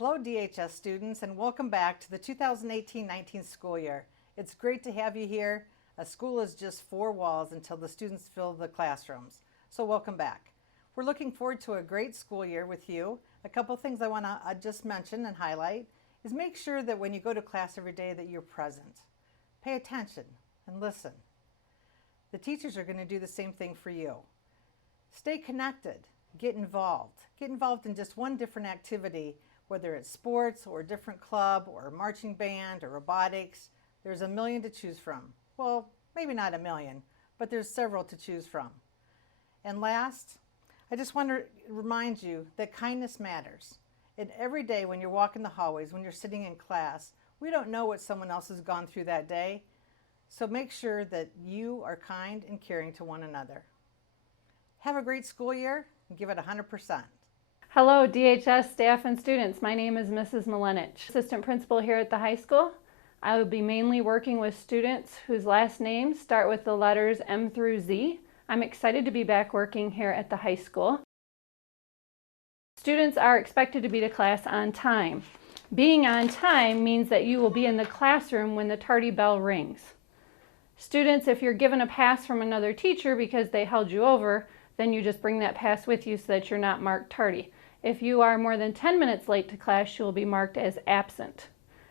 Hello DHS students, and welcome back to the 2018-19 school year. It's great to have you here. A school is just four walls until the students fill the classrooms. So welcome back. We're looking forward to a great school year with you. A couple things I want to just mention and highlight is make sure that when you go to class every day that you're present. Pay attention and listen. The teachers are going to do the same thing for you. Stay connected. Get involved. Get involved in just one different activity, whether it's sports or a different club or marching band or robotics. There's a million to choose from. Well, maybe not a million, but there's several to choose from. And last, I just want to remind you that kindness matters. And every day when you're walking the hallways, when you're sitting in class, we don't know what someone else has gone through that day. So make sure that you are kind and caring to one another. Have a great school year and give it 100%. Hello DHS staff and students. My name is Mrs. Milenich, assistant principal here at the high school. I will be mainly working with students whose last names start with the letters M through Z. I'm excited to be back working here at the high school. Students are expected to be to class on time. Being on time means that you will be in the classroom when the tardy bell rings. Students, if you're given a pass from another teacher because they held you over, then you just bring that pass with you so that you're not marked tardy. If you are more than 10 minutes late to class, you will be marked as absent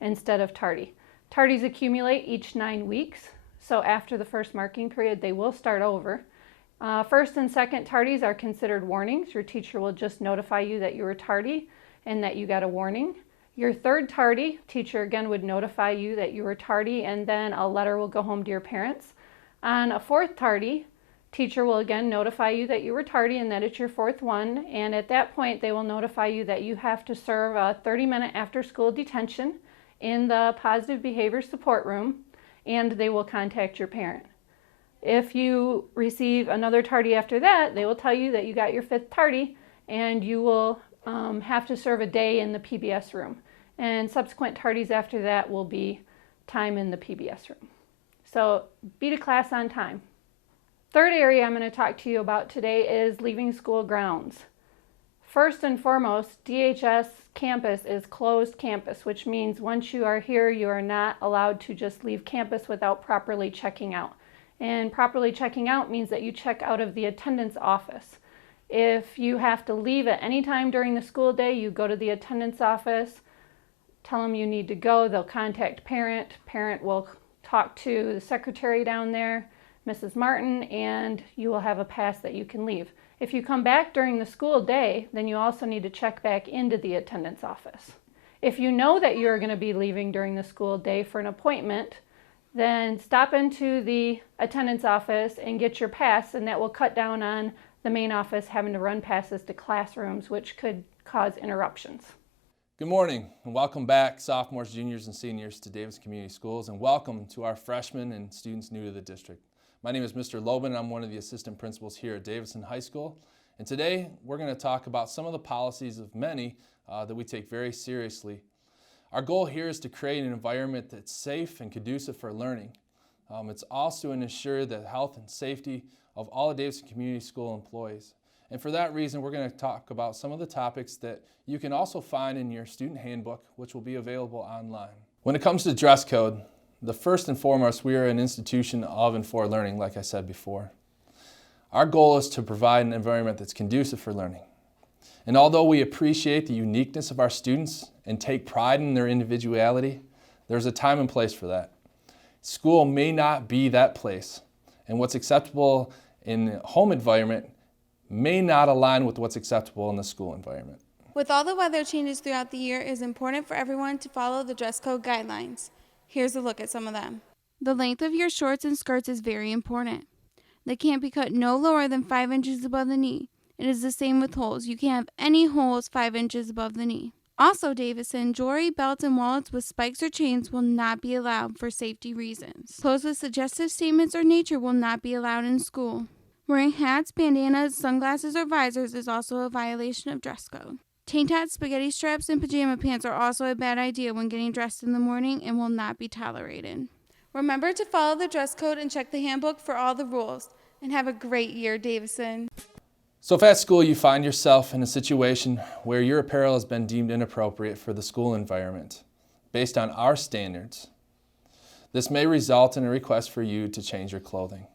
instead of tardy. Tardies accumulate each 9 weeks, so after the first marking period, they will start over. First and second tardies are considered warnings. Your teacher will just notify you that you were tardy and that you got a warning. Your third tardy, teacher again would notify you that you were tardy, and then a letter will go home to your parents. On a fourth tardy, teacher will again notify you that you were tardy and that it's your fourth one, and at that point they will notify you that you have to serve a 30-minute after-school detention in the positive behavior support room, and they will contact your parent. If you receive another tardy after that, they will tell you that you got your fifth tardy and you will have to serve a day in the PBS room, and subsequent tardies after that will be time in the PBS room. So be to class on time. Third area I'm going to talk to you about today is leaving school grounds. First and foremost, DHS campus is closed campus, which means once you are here, you are not allowed to just leave campus without properly checking out. And properly checking out means that you check out of the attendance office. If you have to leave at any time during the school day, you go to the attendance office, tell them you need to go, they'll contact parent. Parent will talk to the secretary down there, Mrs. Martin, and you will have a pass that you can leave. If you come back during the school day, then you also need to check back into the attendance office. If you know that you're going to be leaving during the school day for an appointment, then stop into the attendance office and get your pass, and that will cut down on the main office having to run passes to classrooms, which could cause interruptions. Good morning and welcome back, sophomores, juniors, and seniors to Davis Community Schools, and welcome to our freshmen and students new to the district. My name is Mr. Lobin, and I'm one of the assistant principals here at Davison High School. And today we're going to talk about some of the policies of many that we take very seriously. Our goal here is to create an environment that's safe and conducive for learning. It's also to ensure the health and safety of all of Davison Community School employees. And for that reason, we're going to talk about some of the topics that you can also find in your student handbook, which will be available online. When it comes to dress code, the first and foremost, we are an institution of and for learning, like I said before. Our goal is to provide an environment that's conducive for learning. And although we appreciate the uniqueness of our students and take pride in their individuality, there's a time and place for that. School may not be that place, and what's acceptable in the home environment may not align with what's acceptable in the school environment. With all the weather changes throughout the year, it is important for everyone to follow the dress code guidelines. Here's a look at some of them. The length of your shorts and skirts is very important. They can't be cut no lower than 5 inches above the knee. It is the same with holes. You can't have any holes 5 inches above the knee. Also, Davison, jewelry, belts, and wallets with spikes or chains will not be allowed for safety reasons. Clothes with suggestive statements or nature will not be allowed in school. Wearing hats, bandanas, sunglasses, or visors is also a violation of dress code. Tank tops, spaghetti straps, and pajama pants are also a bad idea when getting dressed in the morning and will not be tolerated. Remember to follow the dress code and check the handbook for all the rules. And have a great year, Davison. So if at school you find yourself in a situation where your apparel has been deemed inappropriate for the school environment based on our standards, this may result in a request for you to change your clothing.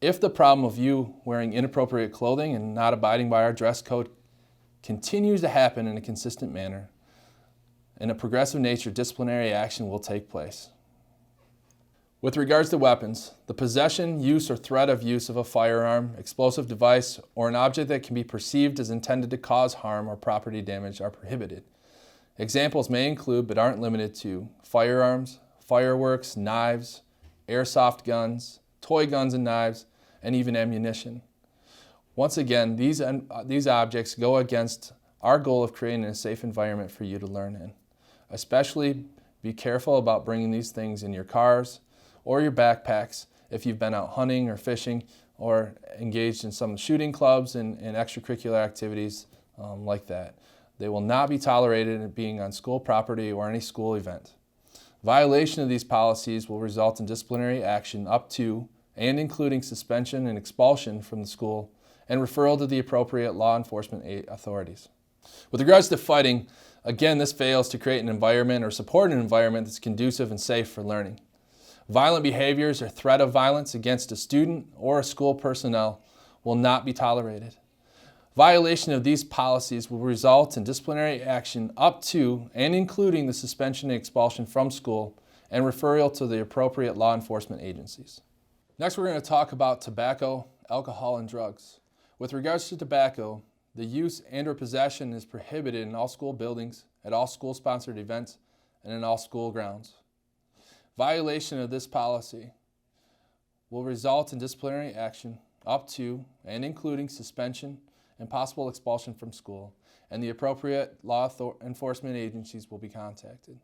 If the problem of you wearing inappropriate clothing and not abiding by our dress code continues to happen in a consistent manner, in a progressive nature, disciplinary action will take place. With regards to weapons, the possession, use, or threat of use of a firearm, explosive device, or an object that can be perceived as intended to cause harm or property damage are prohibited. Examples may include, but aren't limited to, firearms, fireworks, knives, airsoft guns, toy guns and knives, and even ammunition. Once again, these objects go against our goal of creating a safe environment for you to learn in. Especially be careful about bringing these things in your cars or your backpacks if you've been out hunting or fishing or engaged in some shooting clubs and extracurricular activities like that. They will not be tolerated in being on school property or any school event. Violation of these policies will result in disciplinary action up to and including suspension and expulsion from the school and referral to the appropriate law enforcement authorities. With regards to fighting, again, this fails to create an environment or support an environment that's conducive and safe for learning. Violent behaviors or threat of violence against a student or a school personnel will not be tolerated. Violation of these policies will result in disciplinary action up to and including the suspension and expulsion from school and referral to the appropriate law enforcement agencies. Next, we're going to talk about tobacco, alcohol, and drugs. With regards to tobacco, the use and/or possession is prohibited in all school buildings, at all school-sponsored events, and in all school grounds. Violation of this policy will result in disciplinary action up to and including suspension and possible expulsion from school, and the appropriate law enforcement agencies will be contacted.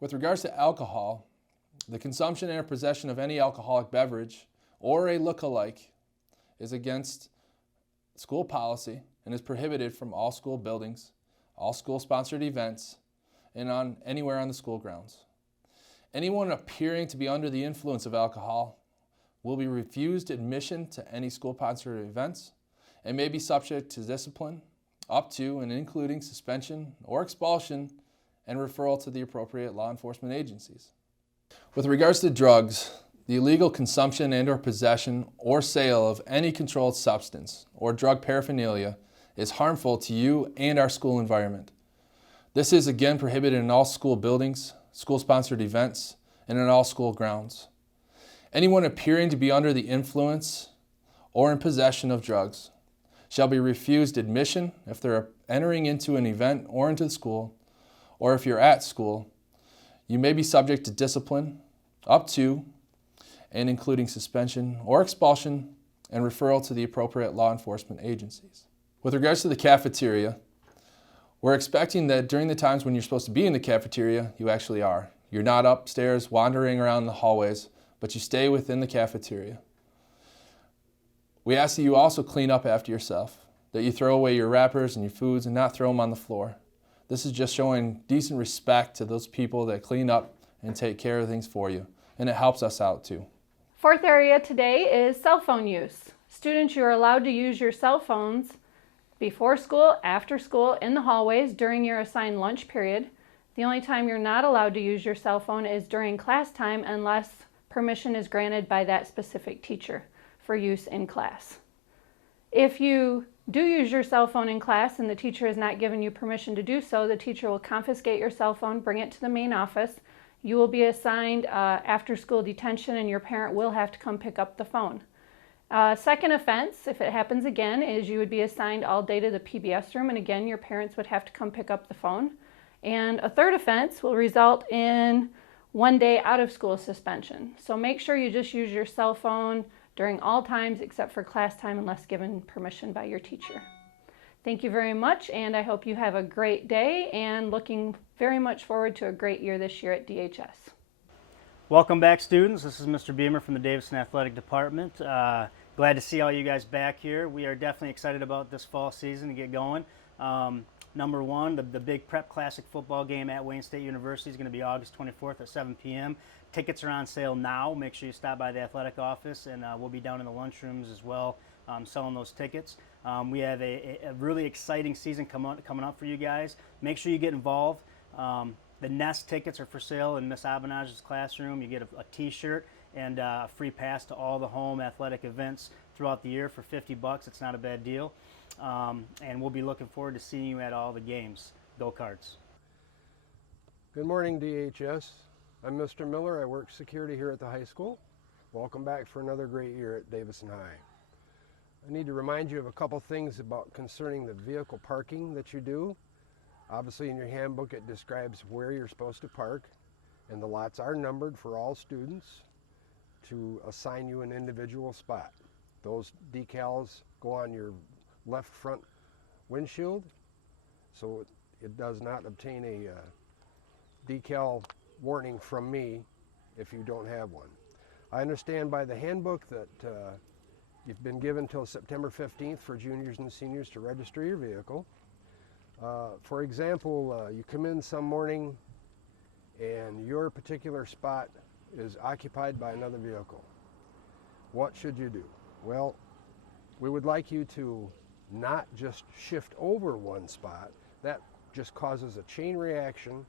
With regards to alcohol, the consumption and possession of any alcoholic beverage or a look-alike is against school policy and is prohibited from all school buildings, all school-sponsored events, and anywhere on the school grounds. Anyone appearing to be under the influence of alcohol will be refused admission to any school-sponsored events and may be subject to discipline up to and including suspension or expulsion and referral to the appropriate law enforcement agencies. With regards to drugs, the illegal consumption and/or possession or sale of any controlled substance or drug paraphernalia is harmful to you and our school environment. This is again prohibited in all school buildings, school-sponsored events, and in all school grounds. Anyone appearing to be under the influence or in possession of drugs shall be refused admission if they're entering into an event or into the school, or if you're at school. You may be subject to discipline up to and including suspension or expulsion and referral to the appropriate law enforcement agencies. With regards to the cafeteria, we're expecting that during the times when you're supposed to be in the cafeteria, you actually are. You're not upstairs wandering around the hallways, but you stay within the cafeteria. We ask that you also clean up after yourself, that you throw away your wrappers and your foods and not throw them on the floor. This is just showing decent respect to those people that clean up and take care of things for you, and it helps us out too. Fourth area today is cell phone use. Students, you are allowed to use your cell phones before school, after school, in the hallways, during your assigned lunch period. The only time you're not allowed to use your cell phone is during class time unless permission is granted by that specific teacher for use in class. If you do use your cell phone in class and the teacher has not given you permission to do so, the teacher will confiscate your cell phone, bring it to the main office. You will be assigned after school detention and your parent will have to come pick up the phone. Second offense, if it happens again, is you would be assigned all day to the PBS room, and again your parents would have to come pick up the phone. And a third offense will result in 1 day out of school suspension. So make sure you just use your cell phone during all times except for class time unless given permission by your teacher. Thank you very much, and I hope you have a great day and looking very much forward to a great year this year at DHS. Welcome back, students. This is Mr. Beamer from the Davison Athletic Department. Glad to see all you guys back here. We are definitely excited about this fall season to get going. Number one, the big Prep Classic football game at Wayne State University is going to be August 24th at 7 p.m. Tickets are on sale now. Make sure you stop by the athletic office, and we'll be down in the lunchrooms as well selling those tickets. We have a really exciting season coming up for you guys. Make sure you get involved. The Nest tickets are for sale in Miss Abanage's classroom. You get a t-shirt and a free pass to all the home athletic events throughout the year for $50. It's not a bad deal. And we'll be looking forward to seeing you at all the games. Go Cards. Good morning, DHS. I'm Mr. Miller. I work security here at the high school. Welcome back for another great year at Davison High. I need to remind you of a couple things about concerning the vehicle parking that you do. Obviously in your handbook it describes where you're supposed to park, and the lots are numbered for all students to assign you an individual spot. Those decals go on your left front windshield, so it does not obtain a decal warning from me if you don't have one. I understand by the handbook that you've been given till September 15th for juniors and seniors to register your vehicle. For example, you come in some morning and your particular spot is occupied by another vehicle. What should you do? Well, we would like you to not just shift over one spot. That just causes a chain reaction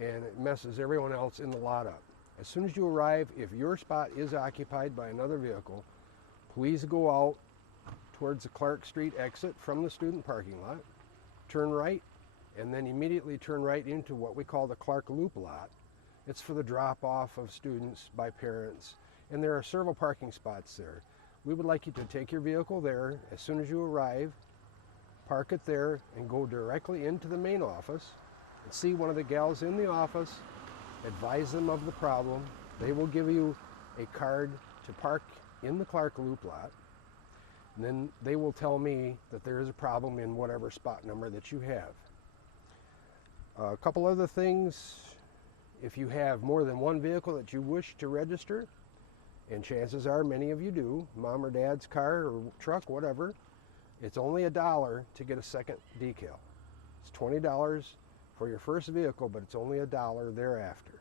and it messes everyone else in the lot up. As soon as you arrive, if your spot is occupied by another vehicle, please go out towards the Clark Street exit from the student parking lot, turn right, and then immediately turn right into what we call the Clark Loop lot. It's for the drop-off of students by parents, and there are several parking spots there. We would like you to take your vehicle there as soon as you arrive, park it there, and go directly into the main office and see one of the gals in the office, advise them of the problem. They will give you a card to park in the Clark Loop lot, and then they will tell me that there is a problem in whatever spot number that you have. A couple other things: if you have more than one vehicle that you wish to register, and chances are many of you do, mom or dad's car or truck, whatever, it's only $1 to get a second decal. It's $20 for your first vehicle, but it's only $1 thereafter.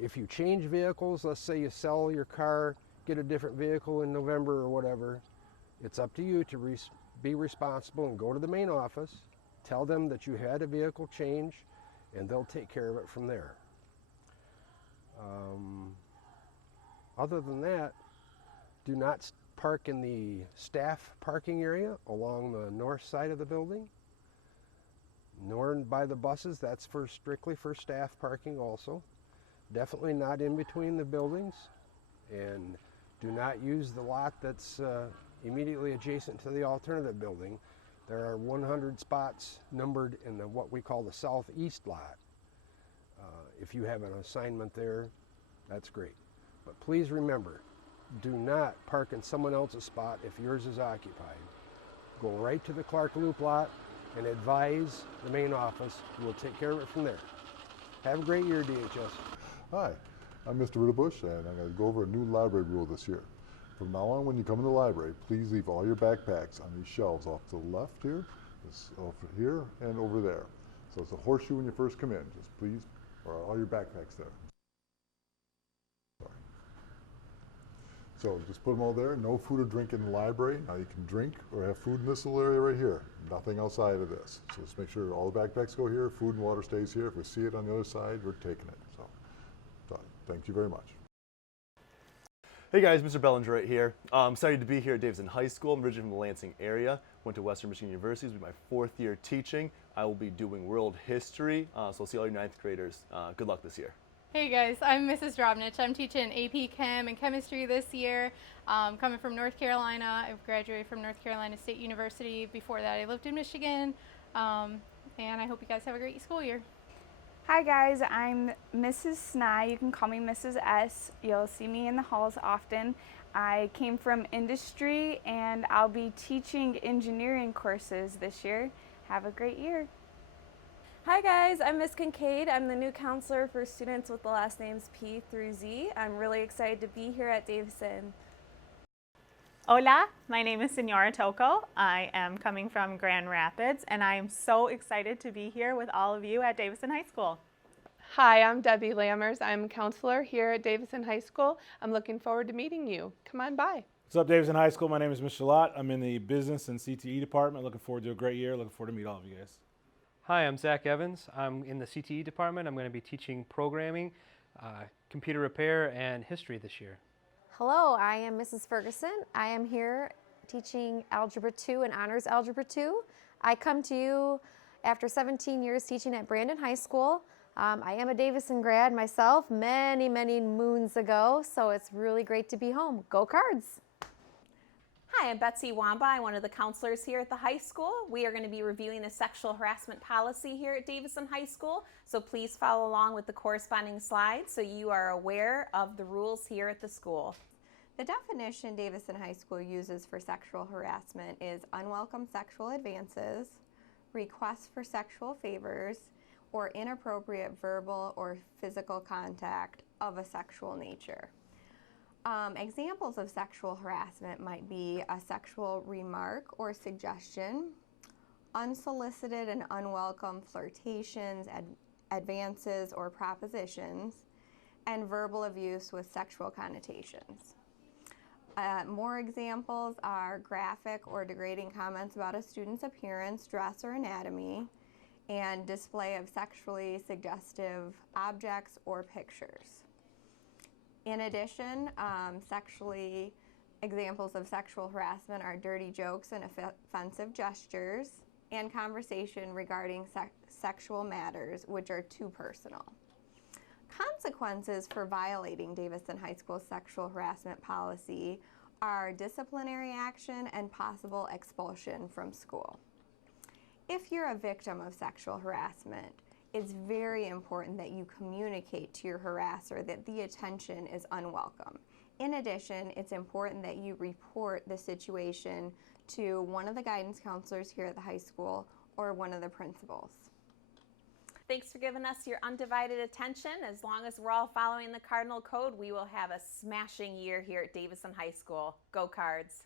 If you change vehicles, let's say you sell your car, get a different vehicle in November or whatever, it's up to you to be responsible and go to the main office, tell them that you had a vehicle change, and they'll take care of it from there. Other than that, do not park in the staff parking area along the north side of the building, nor by the buses. That's strictly for staff parking also. Definitely not in between the buildings, and do not use the lot that's immediately adjacent to the alternative building. There are 100 spots numbered in what we call the southeast lot. If you have an assignment there, that's great. But please remember, do not park in someone else's spot if yours is occupied. Go right to the Clark Loop lot and advise the main office. We'll take care of it from there. Have a great year, DHS. Hi, I'm Mr. Ritterbush, and I'm going to go over a new library rule this year. From now on, when you come in the library, please leave all your backpacks on these shelves off to the left here, over here, and over there. So it's a horseshoe when you first come in. Just please, or all your backpacks there. Sorry. So just put them all there. No food or drink in the library. Now you can drink or have food in this little area right here. Nothing outside of this. So just make sure all the backpacks go here. Food and water stays here. If we see it on the other side, we're taking it. So thank you very much. Hey guys, Mr. Bellinger right here. I'm excited to be here at Davison High School. I'm originally from the Lansing area. Went to Western Michigan University. This will be my 4th year teaching. I will be doing world history, so I'll see all your 9th graders. Good luck this year. Hey guys, I'm Mrs. Drobnich. I'm teaching AP Chem and Chemistry this year. Coming from North Carolina. I've graduated from North Carolina State University. Before that I lived in Michigan. And I hope you guys have a great school year. Hi guys, I'm Mrs. Sny. You can call me Mrs. S. You'll see me in the halls often. I came from industry and I'll be teaching engineering courses this year. Have a great year. Hi guys, I'm Miss Kincaid. I'm the new counselor for students with the last names P through Z. I'm really excited to be here at Davison. Hola, my name is Senora Toko. I am coming from Grand Rapids, and I am so excited to be here with all of you at Davison High School. Hi, I'm Debbie Lammers. I'm a counselor here at Davison High School. I'm looking forward to meeting you. Come on by. What's up, Davison High School? My name is Mr. Lott. I'm in the business and CTE department. Looking forward to a great year. Looking forward to meet all of you guys. Hi, I'm Zach Evans. I'm in the CTE department. I'm going to be teaching programming, computer repair, and history this year. Hello, I am Mrs. Ferguson. I am here teaching Algebra 2 and Honors Algebra 2. I come to you after 17 years teaching at Brandon High School. I am a Davison grad myself many moons ago, so it's really great to be home. Go Cards! Hi, I'm Betsy Wamba. I'm one of the counselors here at the high school. We are going to be reviewing the sexual harassment policy here at Davison High School, so please follow along with the corresponding slides so you are aware of the rules here at the school. The definition Davison High School uses for sexual harassment is unwelcome sexual advances, requests for sexual favors, or inappropriate verbal or physical contact of a sexual nature. Examples of sexual harassment might be a sexual remark or suggestion, unsolicited and unwelcome flirtations, advances or propositions, and verbal abuse with sexual connotations. More examples are graphic or degrading comments about a student's appearance, dress, or anatomy, and display of sexually suggestive objects or pictures. In addition, examples of sexual harassment are dirty jokes and offensive gestures, and conversation regarding sexual matters, which are too personal. Consequences for violating Davison High School's sexual harassment policy are disciplinary action and possible expulsion from school. If you're a victim of sexual harassment, it's very important that you communicate to your harasser that the attention is unwelcome. In addition, it's important that you report the situation to one of the guidance counselors here at the high school or one of the principals. Thanks for giving us your undivided attention. As long as we're all following the Cardinal Code, we will have a smashing year here at Davison High School. Go Cards!